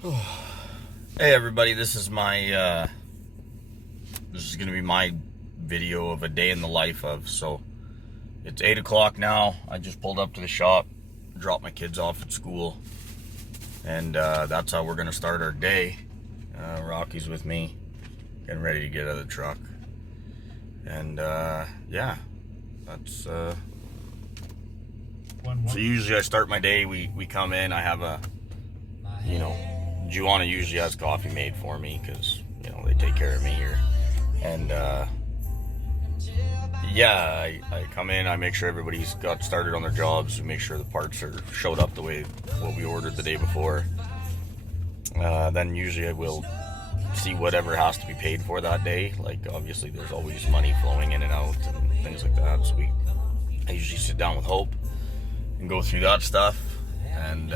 Hey everybody, this is gonna be my video of a day in the life of. So it's 8 o'clock now. I just pulled up to the shop, dropped my kids off at school, and that's how we're gonna start our day. Rocky's with me, getting ready to get out of the truck, and yeah, that's so usually I start my day. We come in, I have a, Juana usually has coffee made for me because, they take care of me here. And, yeah, I come in, I make sure everybody's got started on their jobs, we make sure the parts are showed up the way what we ordered the day before. Then usually I will see whatever has to be paid for that day. Like, obviously there's always money flowing in and out and things like that. So I usually sit down with Hope and go through that stuff. And,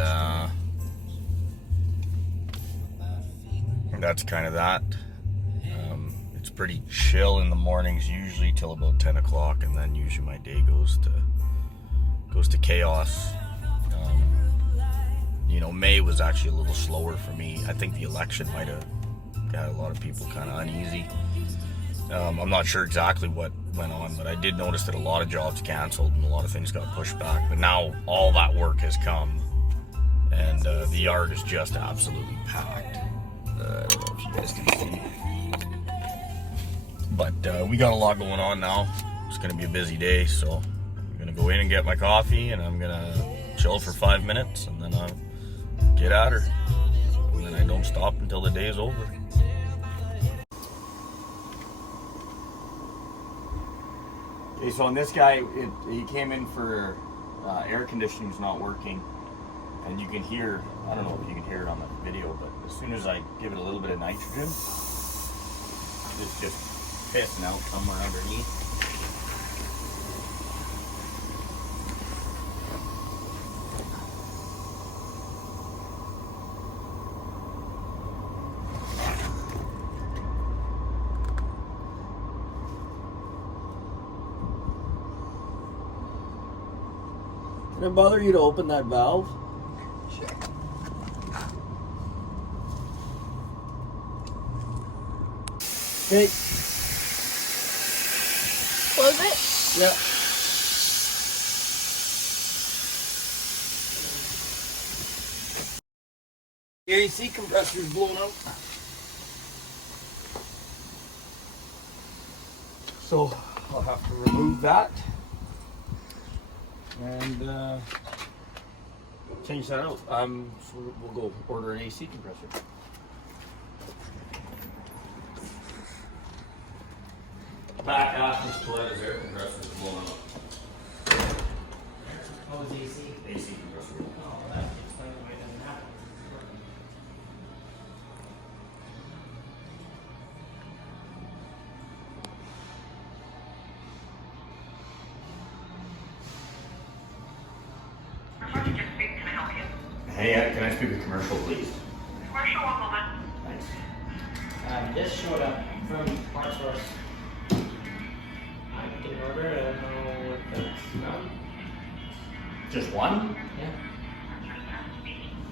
that's kind of that. It's pretty chill in the mornings usually till about 10 o'clock, and then usually my day goes to chaos. May was actually a little slower for me. I think the election might have got a lot of people kind of uneasy. I'm not sure exactly what went on, but I did notice that a lot of jobs canceled and a lot of things got pushed back. But now all that work has come, and the yard is just absolutely packed. I don't know if you guys can see, but we got a lot going on now. It's going to be a busy day, so I'm going to go in and get my coffee, and I'm going to chill for 5 minutes, and then I'll get at her, and then I don't stop until the day is over. Okay, so on this guy, he came in for air conditioning's not working. And you can hear, I don't know if you can hear it on the video, but as soon as I give it a little bit of nitrogen, it's just pissing out somewhere underneath. Did it bother you to open that valve? Okay. Close it? Yeah. Your AC compressor's blown out. So I'll have to remove that and change that out. So we'll go order an AC compressor. Back half this toilet is air compressor is blown up. Oh, it's AC? AC compressor. Oh, that explains why it doesn't happen. Can I help you? Hey, can I speak with commercial, please? Commercial, one moment. Thanks. This showed up from Part Source. I did order, I don't know what that's from. Just one? Yeah.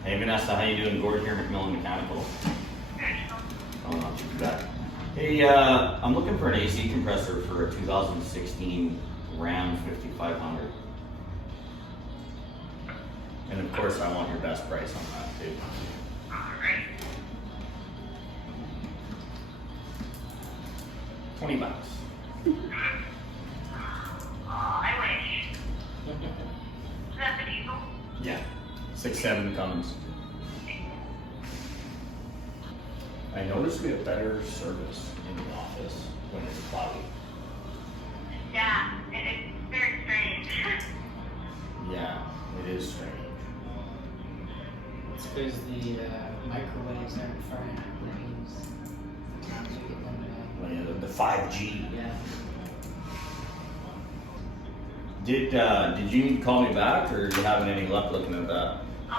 Hey Vanessa, how you doing? Gordon here, McMillan Mechanical. Good. Oh, not too bad. Hey, I'm looking for an AC compressor for a 2016 Ram 5500. And of course, I want your best price on that too. Alright. $20. I wish. Is that the diesel? Yeah. 6.7 Cummins. I noticed we have better service in the office when it's cloudy. Yeah, it's very strange. Yeah, it is strange. It's because the microwaves aren't far enough. That means sometimes you get them Well, yeah, the 5G. yeah. Did you need to call me back, or are you having any luck looking at that? I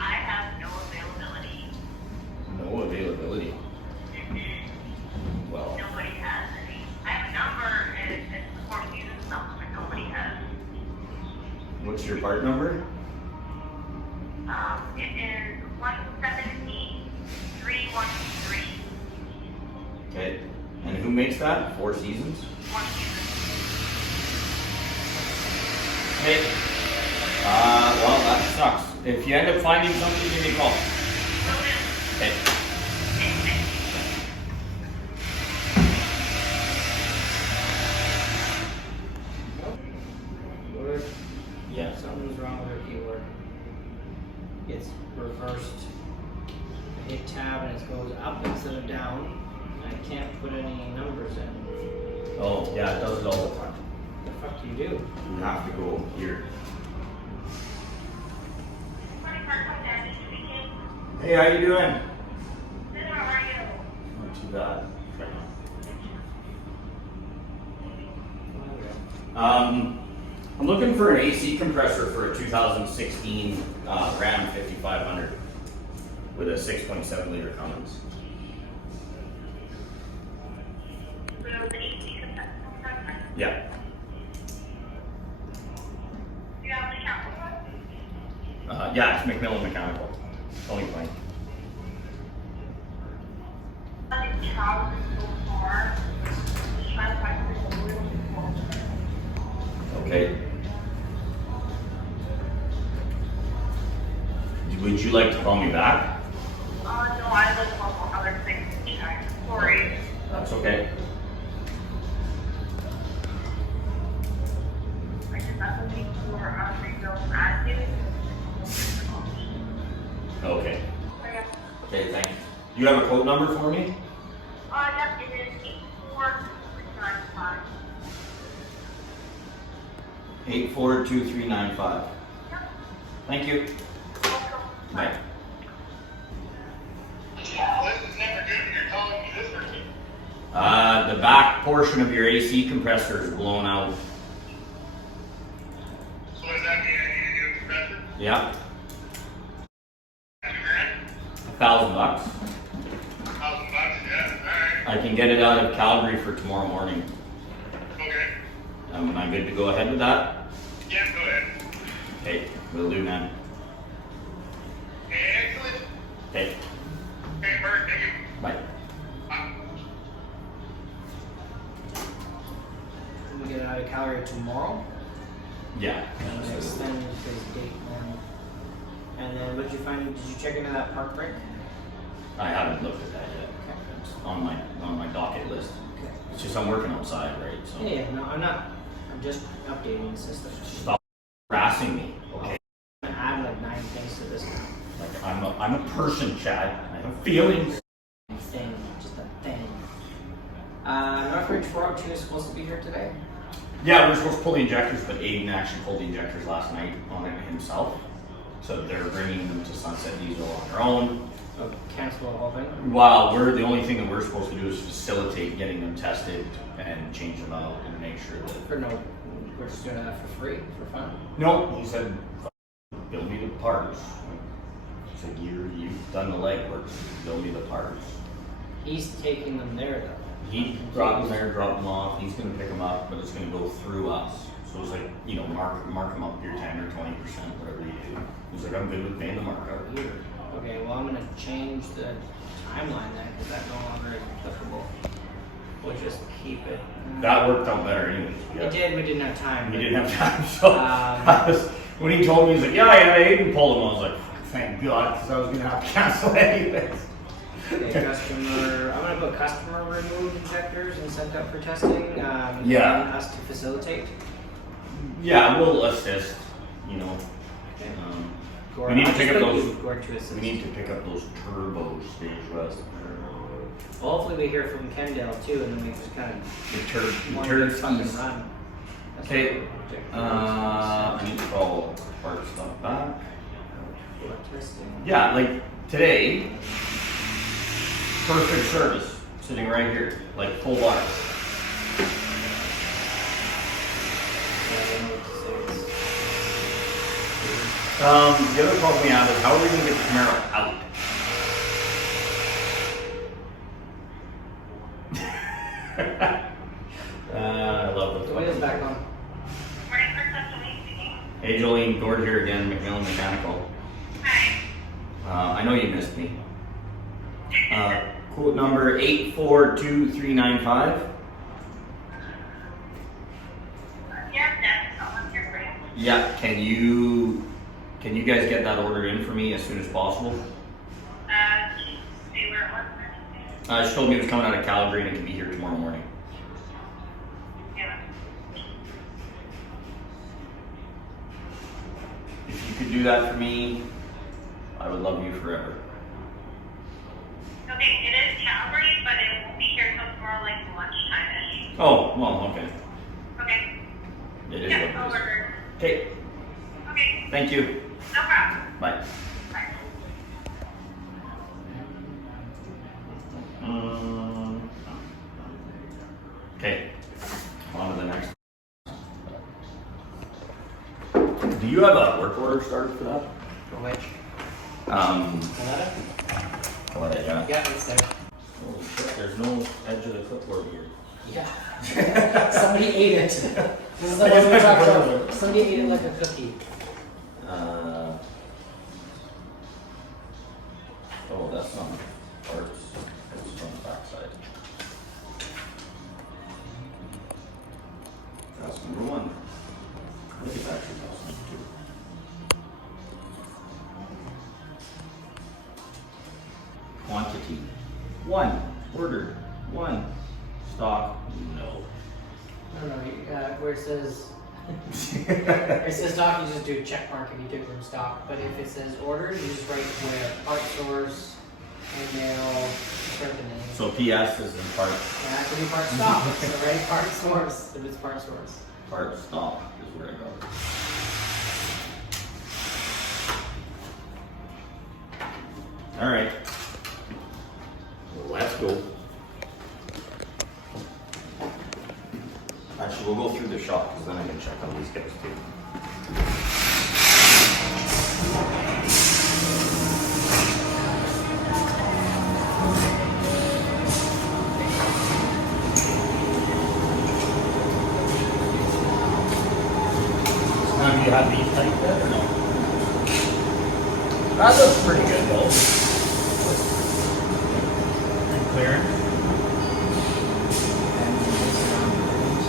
have no availability. No availability. Mm-hmm. Well, Nobody has any. I have a number and it's the Four Seasons number, but nobody has. what's your part number? It is 178-313. Okay. And who makes that? Four Seasons? One season. Hey. Well, that sucks. If you end up finding something, give me a call. Will do. Okay. Or Yeah. something's wrong with her keyboard. It's reversed. I hit tab and it goes up instead of down. I can't put any numbers in. Oh, yeah, it does it all the time. What the fuck do you do? You have to go here. Morning, Mark. Daddy speaking. Hey, how you doing? Good, how are you? Not too bad. I'm looking for an AC compressor for a 2016 Ram 5500 with a 6.7 liter Cummins. So the AC compressor. Yeah. Do you have an account with us? Yeah, it's McMillan Mechanical. Tony Plank. I've been traveling so far. Just trying to find something a little bit closer. Okay. Would you like to call me back? No, I live on other things to check. Sorry. That's okay. I just have to make sure I'm rebuilding active. Okay. Okay, thanks. Do you have a quote number for me? Yep, it is 843995. 842395. Yep, Thank you. welcome. Bye. This is never good when you're calling me this routine. The back portion of your AC compressor is blown out. So does that mean I need a new compressor? Yeah, $1,000? $1,000. $1,000, yeah, alright. I can get it out of Calgary for tomorrow morning. Okay. Am I good to go ahead with that? Yeah, go ahead. Okay, will do, man. Excellent. Okay, Okay, Bert, thank you. bye. Bye. We get out of Calgary tomorrow. Yeah. And extend his date then. And then what did you find? Did you check into that park break? I haven't looked at that yet. It's on my docket list. Okay. It's just I'm working outside, right? So Yeah, no, I'm not. I'm just updating the system. stop harassing me, okay? I'm gonna add like 9 things to this Like I'm a person, Chad. I have feelings. thing, just a thing. Northridge 402 is supposed to be here today. Yeah, we're supposed to pull the injectors, but Aiden actually pulled the injectors last night on it himself. So they're bringing them to Sunset Diesel on their own. So cancel the whole thing. Well, the only thing that we're supposed to do is facilitate getting them tested and change them out and make sure that. For no, we're just doing that for free, for fun. No, he said, build me the parts. He said, you've done the legwork, build me the parts. He's taking them there though. He dropped them there, dropped them off. He's going to pick them up, but it's going to go through us. So it's like, mark them up your 10 or 20%, whatever you do. He's like, I'm good with paying the markup here. Okay, well I'm gonna change the timeline then, because that no longer is applicable. We'll just keep it. That worked out better anyways. It did, we didn't have time. He but- didn't have time, so when he told me, he's like, yeah, I Aiden pulled him. I was like, thank God, because I was going to have to cancel anyways. Okay, customer, I'm gonna put customer removed injectors and sent out for testing. Yeah. And us to facilitate. Yeah, we'll assist, Okay. We need to I'll pick just up put those. you, Gord, to assist. We need to pick up those turbo stage rust. Well, hopefully we hear from Kendall too, and then we just kind of The turd fucking keys. run. That's Okay, what the objective I need to call part stuff back. is. Blood testing. Yeah, like today, perfect service, sitting right here, like full bar. Yeah, I don't know what to say. The other problem we have is how are we going to get the Camaro out? I love The the wheel's back on. Morning, Mark. Stony speaking. Hey Jolene, Gord here again, McMillan Mechanical. Hi. I know you missed me. Quote number 842395. Yeah, that's all I'm here for you. Yeah, can you guys get that order in for me as soon as possible? Can you say where it was? She told me it was coming out of Calgary and it can be here tomorrow morning. Yeah. If you could do that for me, I would love you forever. Okay, it is Calgary, but it won't be here till tomorrow, like lunchtime-ish. Oh, well, okay. Okay. It is Yeah, what I'll it is. order. Okay, Okay, thank you. no problem. Bye. Bye. Okay, on to the next. Do you have a work order started for that? For which? Coletta, yeah. Yeah, it's there. Holy shit, there's no edge of the clipboard here. Yeah. Somebody ate it. This is the one we talked about. Somebody ate it like a cookie. Oh, that's on parts. It's on the backside. That's number one. I think it's actually that's number two. Quantity. 1. Ordered. 1. Stock. No. No, where it says where it says stock, you just do a check mark if you do it from stock. But if it says ordered, you just write where part source, email, start the name. So PS is in part. Yeah, it could be part stock. So write part source if it's part source. Part stock is where I go. All right. Let's go. Actually, we'll go through the shop because then I can check on these guys too. Have you had these typed yet or no? That looks pretty good though. Pretty clear.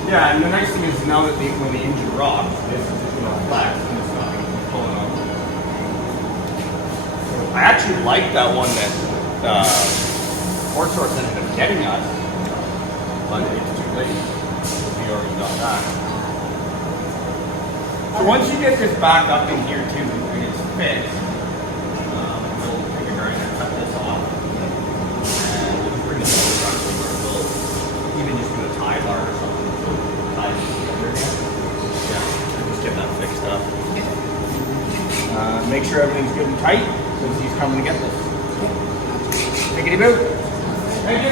Yeah, and the nice thing is now that when the engine rocks, this is just going to flex and it's not going to keep pulling on. I actually like that one that Port Source ended up getting us, but it's too late. We already got that. So once you get this back up in here too, and it's fixed, we'll take a grinder, cut this off, and we'll bring it over back to where we'll even just do a tie bar or something. So tie it together again. Yeah, just get that fixed up. Make sure everything's good and tight, because he's coming to get this. Take it boot. Thank you.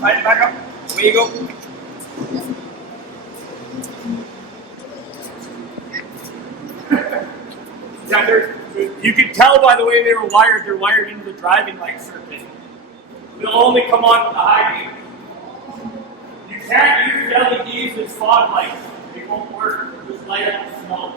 Right, back up. Away you go. Yeah, you can tell by the way they were wired, they're wired into the driving light circuit. They'll only come on with the high beam. You can't use LEDs as fog lights. They won't work. They'll just light up the smoke.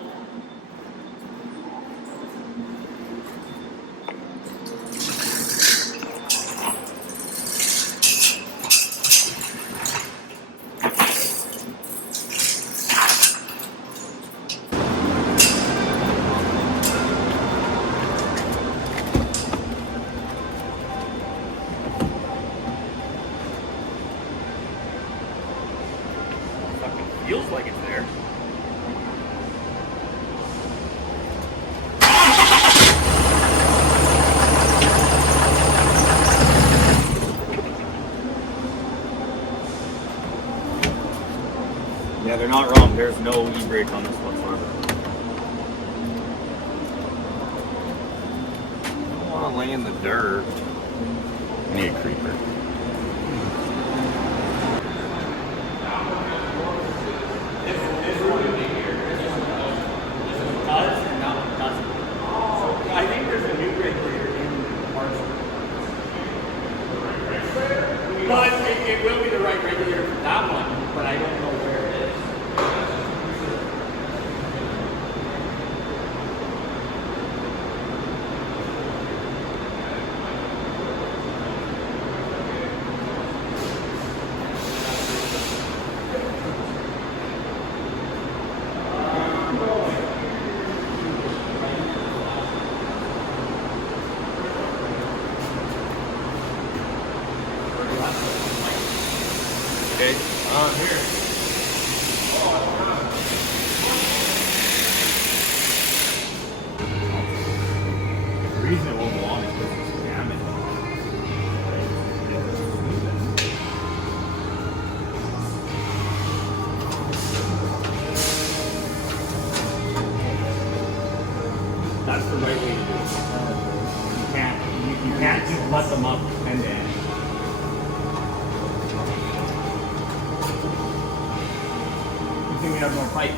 Feels like it's there. they're not wrong. There's no e-brake on this whatsoever. I don't want to lay in the dirt. I need a creeper. I think there's a new regulator in parts. But it will be the right regulator for that one, but I don't know where it is. Okay, here. The reason it won't go on is because it's damaged. That's the right way to do it. You can't just let them up and then. We have more pipe.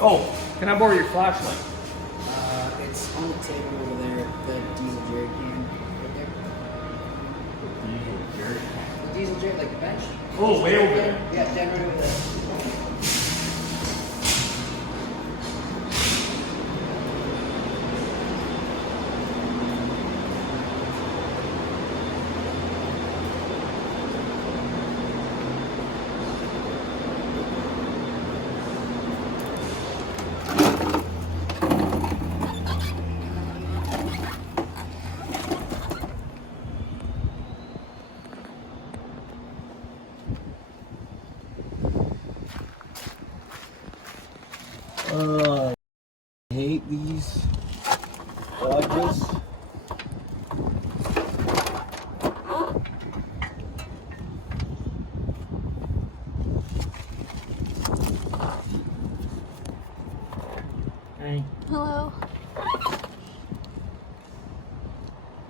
Oh, can I borrow your flashlight? It's on the table over there, the diesel jerry can right there. The diesel jerry, like the bench? Oh, way over there. Yeah, dead right over there. I hate these wedges. Hey. Hello.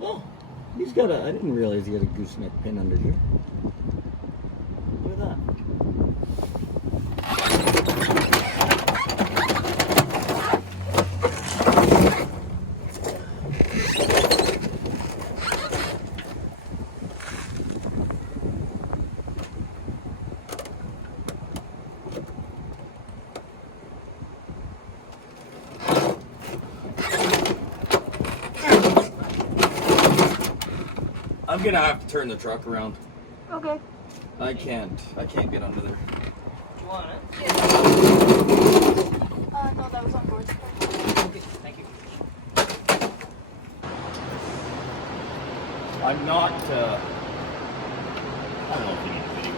Oh, he's got a. I didn't realize he had a gooseneck pin under here. Look at that. I'm gonna have to turn the truck around. Okay. I can't get under there. Do you want it? No, that was on board. Okay, thank you. I'm not, I don't know if you need a video.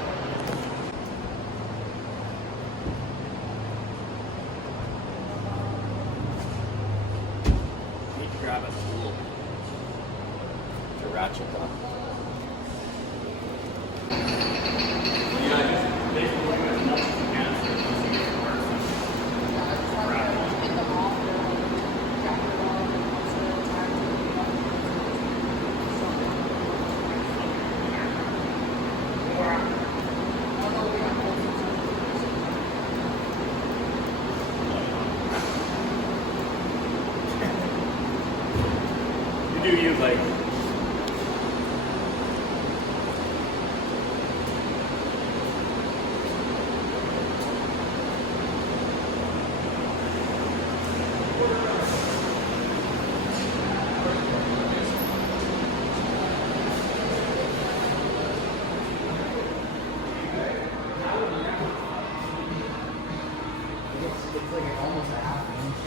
I need to grab a tool to ratchet up. You do you, like. It's like almost a half inch.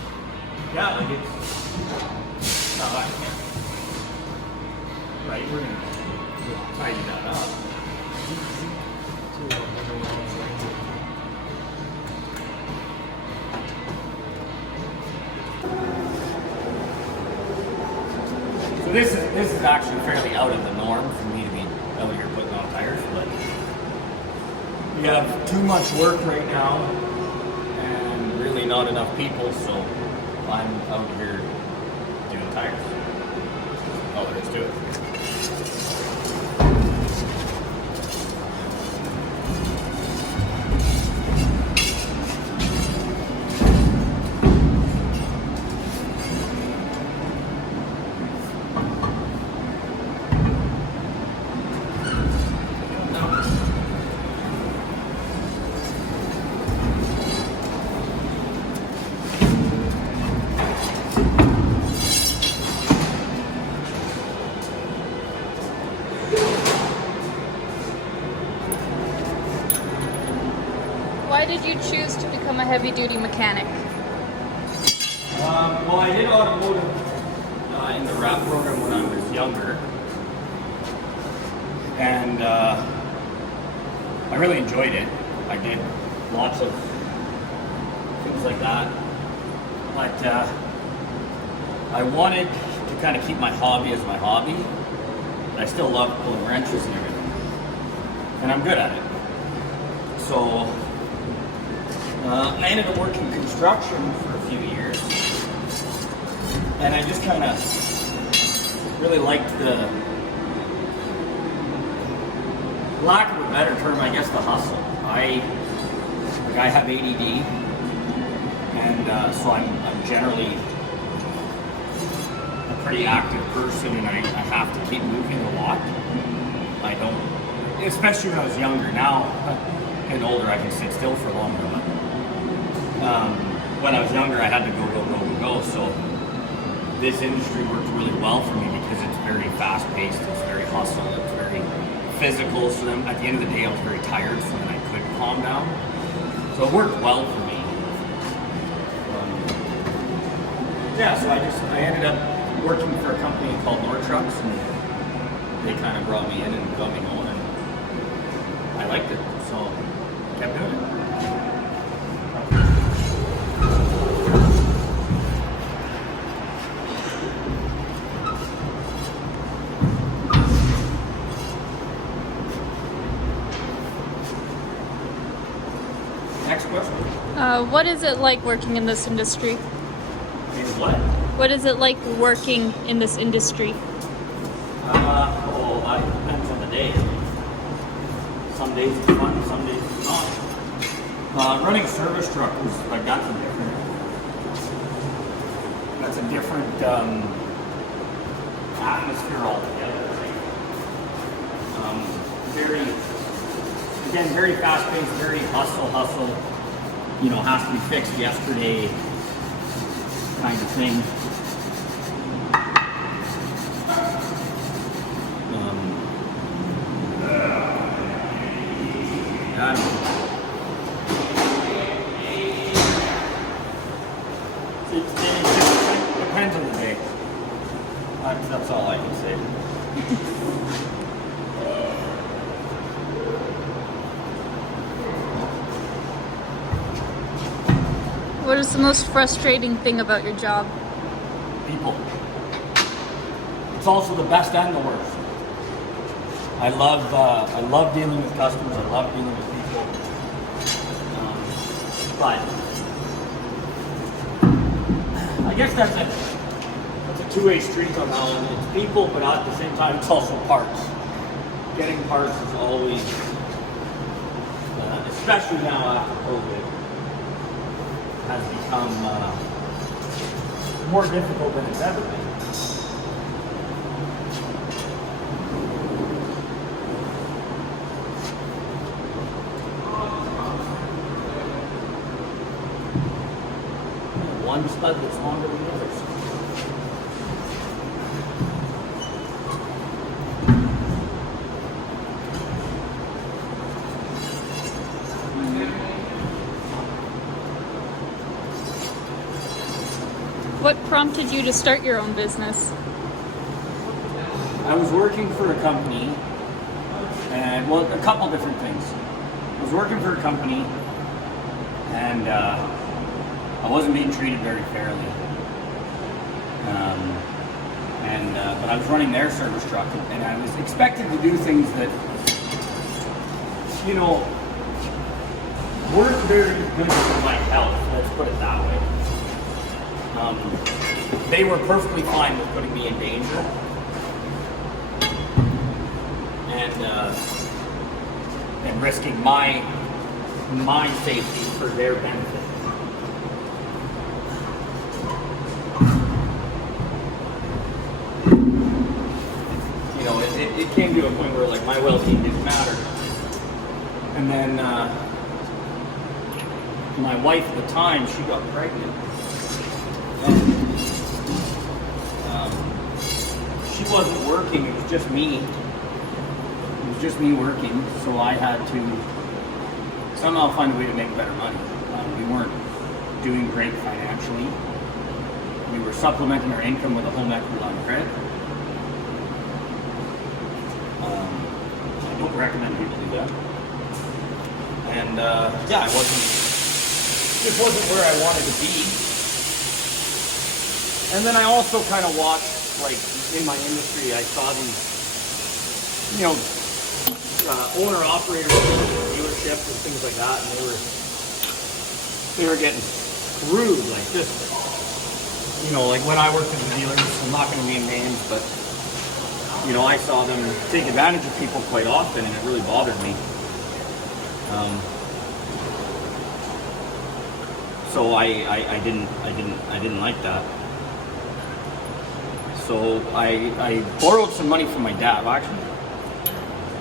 Yeah, like it's not like right, we're gonna tighten that up. So this is actually fairly out of the norm for me to be out here putting on tires, but we have too much work right now and really not enough people, so I'm out here doing tires. Oh, there is to it. Why did you choose to become a heavy-duty mechanic? Well, I did automotive in the RAP program when I was younger, and I really enjoyed it. I did lots of things like that, but I wanted to kind of keep my hobby as my hobby. I still love pulling wrenches and everything, and I'm good at it. So I ended up working construction for a few years, and I just kind of really liked the, lack of a better term, I guess, the hustle. I have ADD, and so I'm generally a pretty active person, and I have to keep moving a lot. I don't, especially when I was younger. Now, getting older, I can sit still for longer. But when I was younger, I had to go. So this industry worked really well for me because it's very fast-paced, it's very hustle, it's very physical. So then at the end of the day, I was very tired, so then I could calm down. So it worked well for me. Yeah, so I ended up working for a company called North Trucks, and they kind of brought me in and got me going, and I liked it, so I kept doing it. Next question. What is it like working in this industry? Is what? What is it like working in this industry? Well, that depends on the day. Some days it's fun, some days it's not. Running a service truck was like that's a different atmosphere altogether. Very fast-paced, very hustle. You know, has to be fixed yesterday kind of thing. I don't know. It depends on the day. That's all I can say. What is the most frustrating thing about your job? People. It's also the best and the worst. I love dealing with customers. I love dealing with people. But I guess that's a two-way street on that one. It's people, but at the same time, it's also parts. Getting parts is always, especially now after COVID, has become more difficult than it's ever been. One stud that's longer than the others. What prompted you to start your own business? I was working for a company, and well, a couple different things. I was working for a company, and I wasn't being treated very fairly. But I was running their service truck, and I was expected to do things that, you know, weren't very good for my health, let's put it that way. They were perfectly fine with putting me in danger. And risking my safety for their benefit. You know, it came to a point where like my well-being didn't matter. And then my wife at the time, she got pregnant. And, she wasn't working, it was just me. It was just me working, so I had to somehow find a way to make better money. We weren't doing great financially. We were supplementing our income with a home equity line of credit. I don't recommend people do that. And yeah, just wasn't where I wanted to be. And then I also kind of watched, like in my industry, I saw these, you know, owner-operators of dealerships and things like that, and they were getting screwed, like just, you know, like when I worked in the dealers, I'm not going to name names, but, you know, I saw them take advantage of people quite often, and it really bothered me. So I didn't like that. So I borrowed some money from my dad. Well, actually,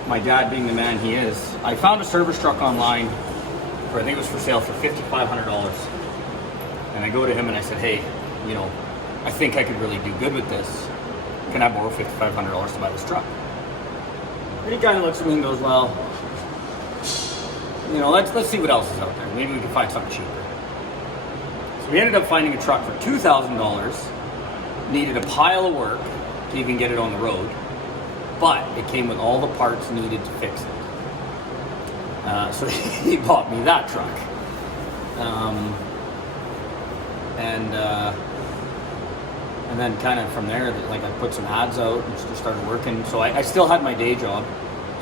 my dad being the man he is, I found a service truck online, I think it was for sale for $5,500. And I go to him and I said, hey, you know, I think I could really do good with this. Can I borrow $5,500 to buy this truck? And he kind of looks at me and goes, well, you know, let's see what else is out there. Maybe we can find something cheaper. So we ended up finding a truck for $2,000. Needed a pile of work to even get it on the road, but it came with all the parts needed to fix it. So he bought me that truck. And then kind of from there, like I put some ads out and just started working. So I still had my day job.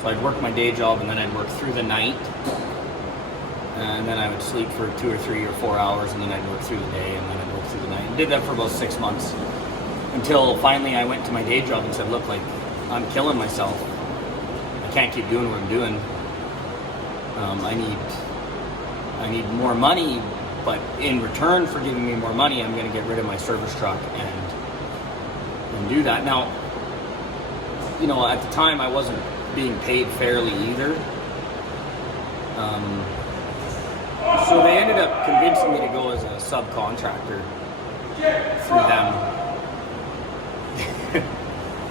So I'd work my day job and then I'd work through the night. And then I would sleep for 2 or 3 or 4 hours, and then I'd work through the day, and then I'd work through the night. And did that for about 6 months. Until finally I went to my day job and said, look, like, I'm killing myself. I can't keep doing what I'm doing. I need more money, but in return for giving me more money, I'm going to get rid of my service truck and do that. Now, you know, at the time I wasn't being paid fairly either. So they ended up convincing me to go as a subcontractor through them.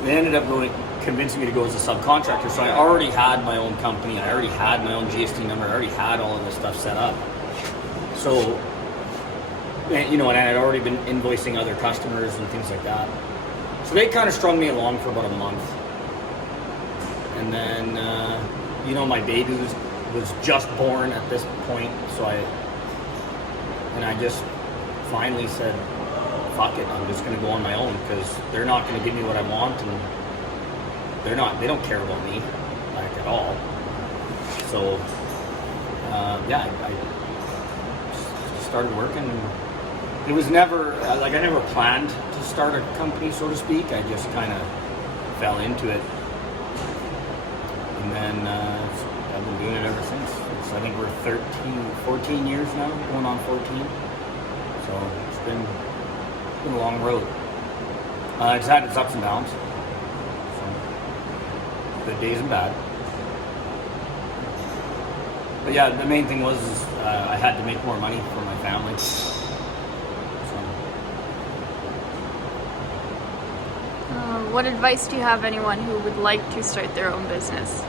They ended up convincing me to go as a subcontractor. So I already had my own company. I already had my own GST number. I already had all of this stuff set up. So, you know, and I had already been invoicing other customers and things like that. So they kind of strung me along for about a month. And then, you know, my baby was just born at this point. So I just finally said, fuck it, I'm just going to go on my own, because they're not going to give me what I want, and they don't care about me, like, at all. So, yeah, I started working. It was never, like, I never planned to start a company, so to speak. I just kind of fell into it. And then I've been doing it ever since. I think we're 14 years now, going on 14. So it's been a long road. It's had its ups and downs. So, good days and bad. But yeah, the main thing was I had to make more money for my family. What advice do you have anyone who would like to start their own business?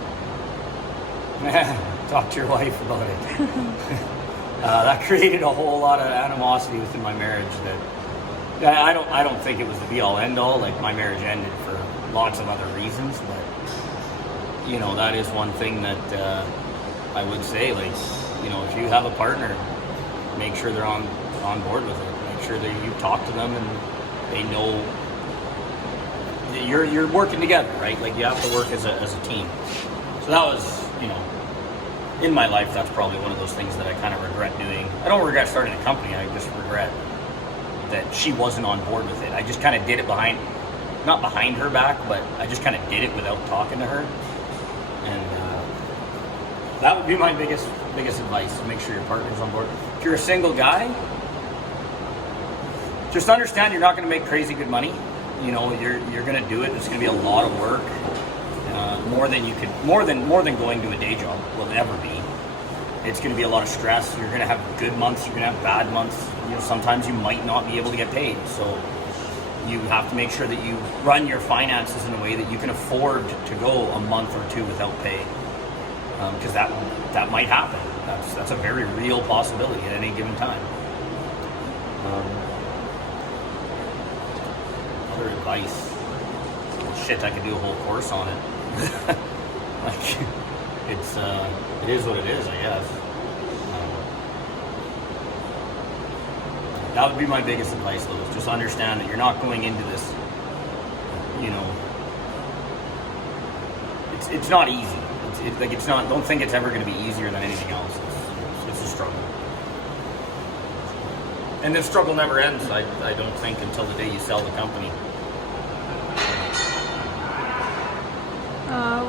Talk to your wife about it. That created a whole lot of animosity within my marriage. That I don't think it was the be-all end-all. Like, my marriage ended for lots of other reasons, but you know, that is one thing that I would say. Like, you know, if you have a partner, make sure they're on board with it. Make sure that you talk to them and they know that you're working together, right? Like, you have to work as a team. So that was, you know, in my life, that's probably one of those things that I kind of regret doing. I don't regret starting a company. I just regret that she wasn't on board with it. I just kind of did it not behind her back, but I just kind of did it without talking to her. And that would be my biggest advice. Make sure your partner's on board. If you're a single guy, just understand you're not going to make crazy good money. You know, you're going to do it. It's going to be a lot of work, more than going to a day job will ever be. It's going to be a lot of stress. You're going to have good months. You're going to have bad months. You know, sometimes you might not be able to get paid. So you have to make sure that you run your finances in a way that you can afford to go a month or two without pay, because that might happen. That's a very real possibility at any given time. Other advice, shit, I could do a whole course on it. Like, it is what it is, I guess. That would be my biggest advice, though, is just understand that you're not going into this, you know, it's not easy. It's not, don't think it's ever going to be easier than anything else. It's a struggle. And the struggle never ends, I don't think, until the day you sell the company.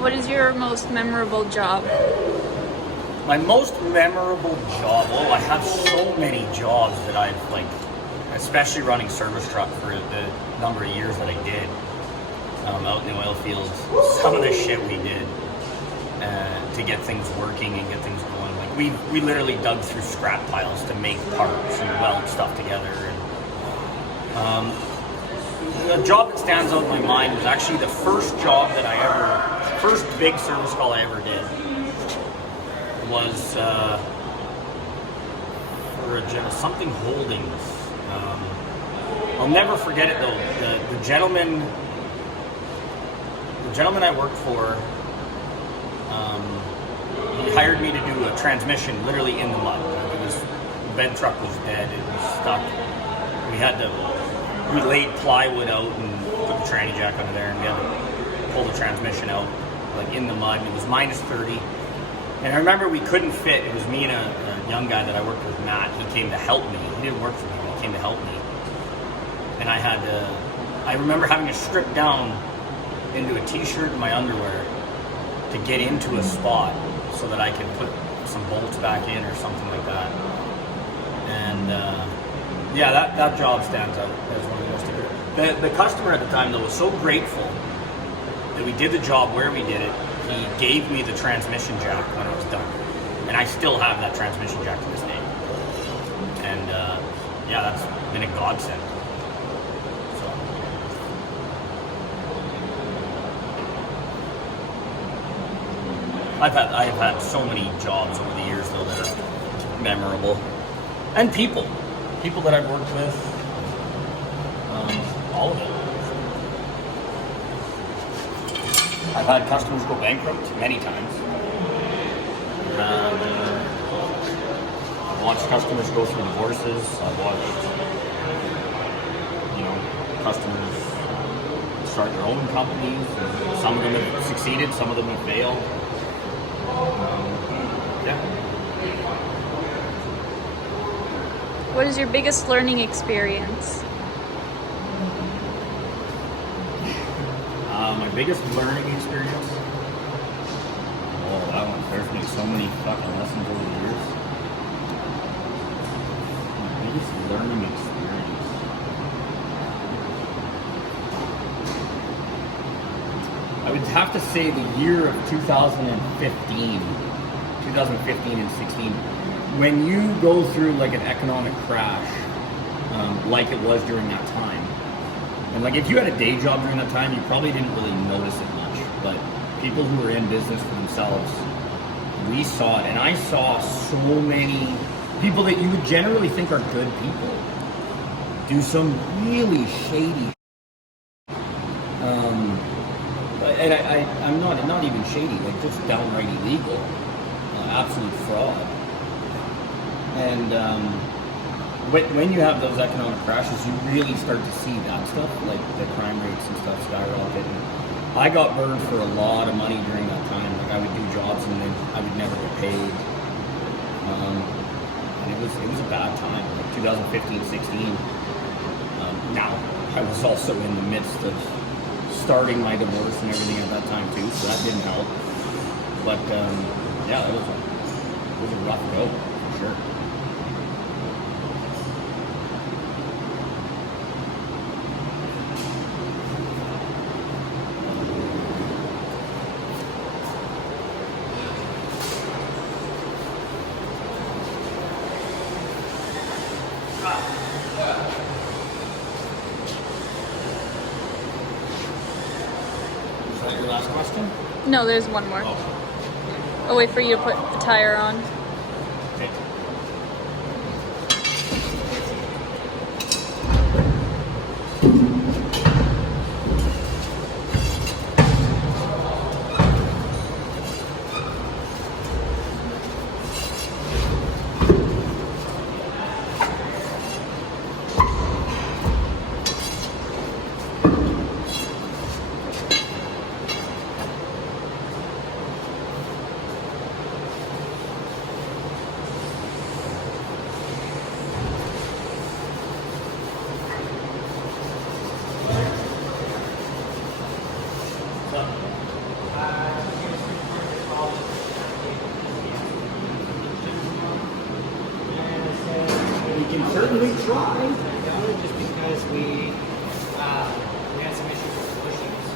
What is your most memorable job? My most memorable job, oh, I have so many jobs that I've, like, especially running service truck for the number of years that I did, out in the oil fields. Some of the shit we did to get things working and get things going. Like, we literally dug through scrap piles to make parts and weld stuff together. And a job that stands out in my mind was actually the first big service call I ever did. Was for something holdings. I'll never forget it though. The gentleman I worked for, he hired me to do a transmission literally in the mud. The bed truck was dead. It was stuck. We laid plywood out and put the tranny jack under there, and we had to pull the transmission out like in the mud. It was minus 30. And I remember we couldn't fit. It was me and a young guy that I worked with, Matt. He came to help me. He didn't work for me, but he came to help me. And I remember having to strip down into a t-shirt and my underwear to get into a spot so that I could put some bolts back in or something like that. And yeah, that job stands out as one of the most important. The customer at the time, though, was so grateful that we did the job where we did it. He gave me the transmission jack when it was done. And I still have that transmission jack to this day. And yeah, that's been a godsend. So. I've had so many jobs over the years, though, that are memorable. And people that I've worked with, all of it. I've had customers go bankrupt many times. And I've watched customers go through divorces. I've watched, customers start their own companies. Some of them have succeeded, some of them have failed. Yeah. What is your biggest learning experience? My biggest learning experience? Oh, that one. There's been so many fucking lessons over the years. My biggest learning experience. I would have to say the year of 2015 and 16. When you go through like an economic crash, like it was during that time. And like if you had a day job during that time, you probably didn't really notice it much. But people who were in business for themselves, we saw it. And I saw so many people that you would generally think are good people do some really shady. And I'm not even shady, like just downright illegal, absolute fraud. And when you have those economic crashes, you really start to see that stuff, like the crime rates and stuff skyrocket. And I got burned for a lot of money during that time. Like I would do jobs and then I would never get paid. And it was a bad time, like 2015, 16. Now, I was also in the midst of starting my divorce and everything at that time too, so that didn't help. But yeah, it was a rough go, for sure. Is that your last question? No, there's one more. I'll wait for you to put the tire on. Okay. We can certainly try. Just because we had some issues with the bushings.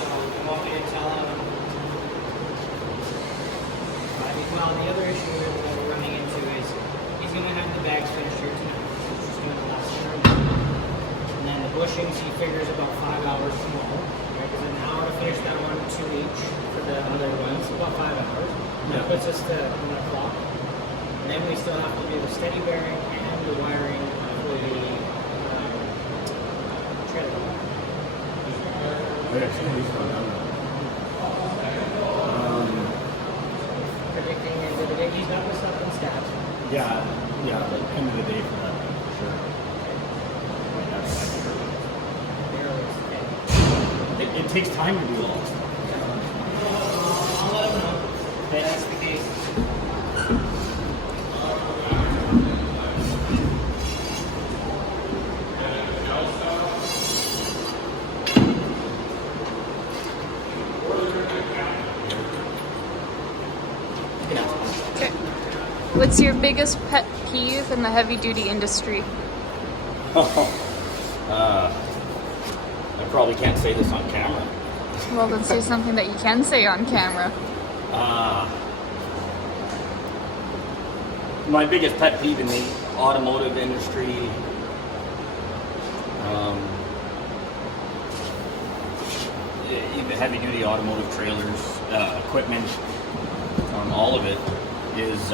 So you want me to tell him? Well, the other issue that we're running into is he's going to have the bags finished here tonight. He's just doing the last center. And then the bushings he figures about 5 hours tomorrow. Right? Because an hour to finish that one, 2 each for the other ones, about 5 hours. That puts us to 1 o'clock. And then we still have to do the steady bearing and the wiring for the trailer. Predicting is that he's got this up in stats. Yeah, end of the day for that, for sure. It takes time to do all this stuff. I'll let him know that that's the case. Okay. What's your biggest pet peeve in the heavy duty industry? I probably can't say this on camera. Well, then say something that you can say on camera. My biggest pet peeve in the automotive industry, even heavy duty automotive trailers, equipment, all of it is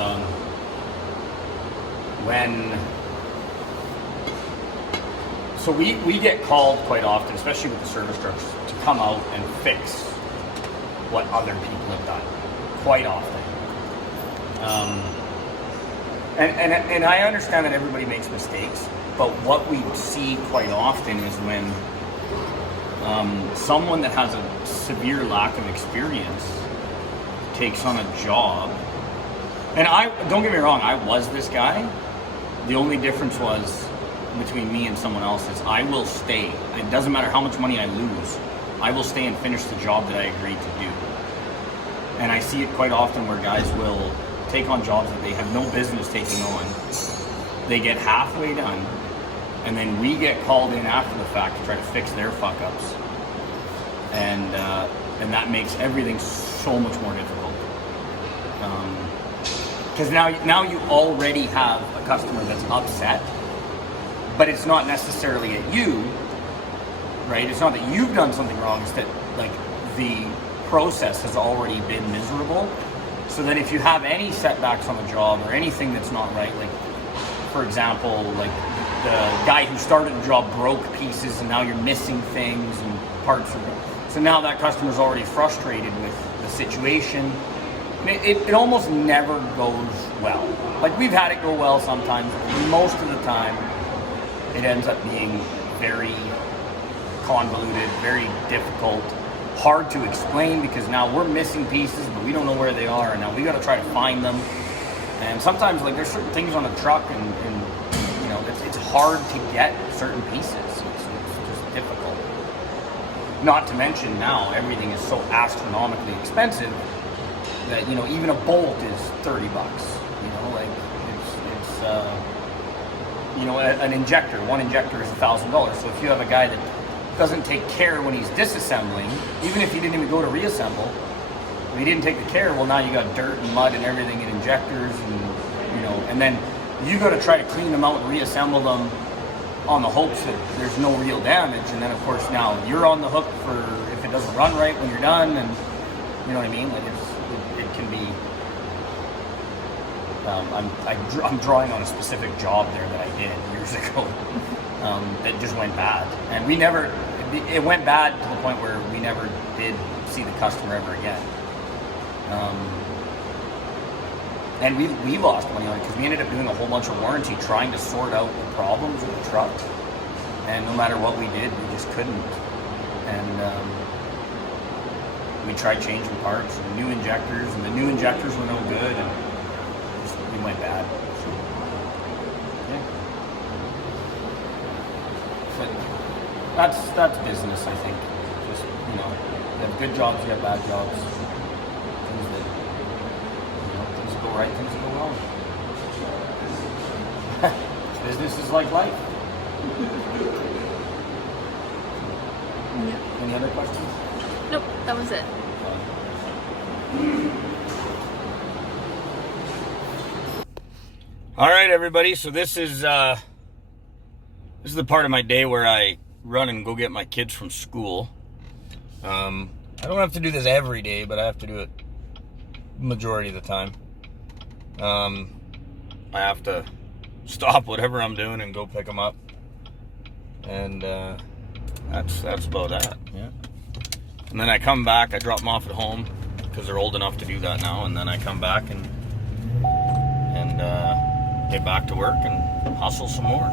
so we get called quite often, especially with the service trucks, to come out and fix what other people have done, quite often. And I understand that everybody makes mistakes, but what we see quite often is when someone that has a severe lack of experience takes on a job, and don't get me wrong, I was this guy. The only difference was between me and someone else is I will stay. It doesn't matter how much money I lose. I will stay and finish the job that I agreed to do. And I see it quite often where guys will take on jobs that they have no business taking on. They get halfway done, and then we get called in after the fact to try to fix their fuck-ups. And that makes everything so much more difficult. Because now you already have a customer that's upset, but it's not necessarily at you, right? It's not that you've done something wrong, it's that like the process has already been miserable. So then if you have any setbacks on the job or anything that's not right, like for example, like the guy who started the job broke pieces and now you're missing things and parts of it. So now that customer's already frustrated with the situation. It almost never goes well. Like we've had it go well sometimes, but most of the time it ends up being very convoluted, very difficult, hard to explain because now we're missing pieces, but we don't know where they are, and now we got to try to find them. And sometimes, like, there's certain things on the truck, and you know, it's hard to get certain pieces. It's just difficult. Not to mention now everything is so astronomically expensive that, you know, even a bolt is $30. You know, like it's you know, an injector, one injector is $1,000. So if you have a guy that doesn't take care when he's disassembling, even if he didn't even go to reassemble, if he didn't take the care, well, now you got dirt and mud and everything in injectors, and you know, and then you got to try to clean them out and reassemble them on the hopes that there's no real damage. And then of course now you're on the hook for if it doesn't run right when you're done, and you know what I mean. Like it can be. I'm drawing on a specific job there that I did years ago that just went bad, and it went bad to the point where we never did see the customer ever again. And we lost money on it because we ended up doing a whole bunch of warranty trying to sort out the problems with the truck, and no matter what we did, we just couldn't. And we tried changing parts and new injectors, and the new injectors were no good, and we went bad. So, yeah. But that's business, I think. Just, you know, you have good jobs, you have bad jobs. Things that, you know, things go right, things that go wrong. Business is like life. Yep. Any other questions? Nope, that was it. All right, everybody. So this is the part of my day where I run and go get my kids from school. I don't have to do this every day, but I have to do it majority of the time. I have to stop whatever I'm doing and go pick them up, and that's about that. Yeah. And then I come back. I drop them off at home because they're old enough to do that now. And then I come back and get back to work and hustle some more.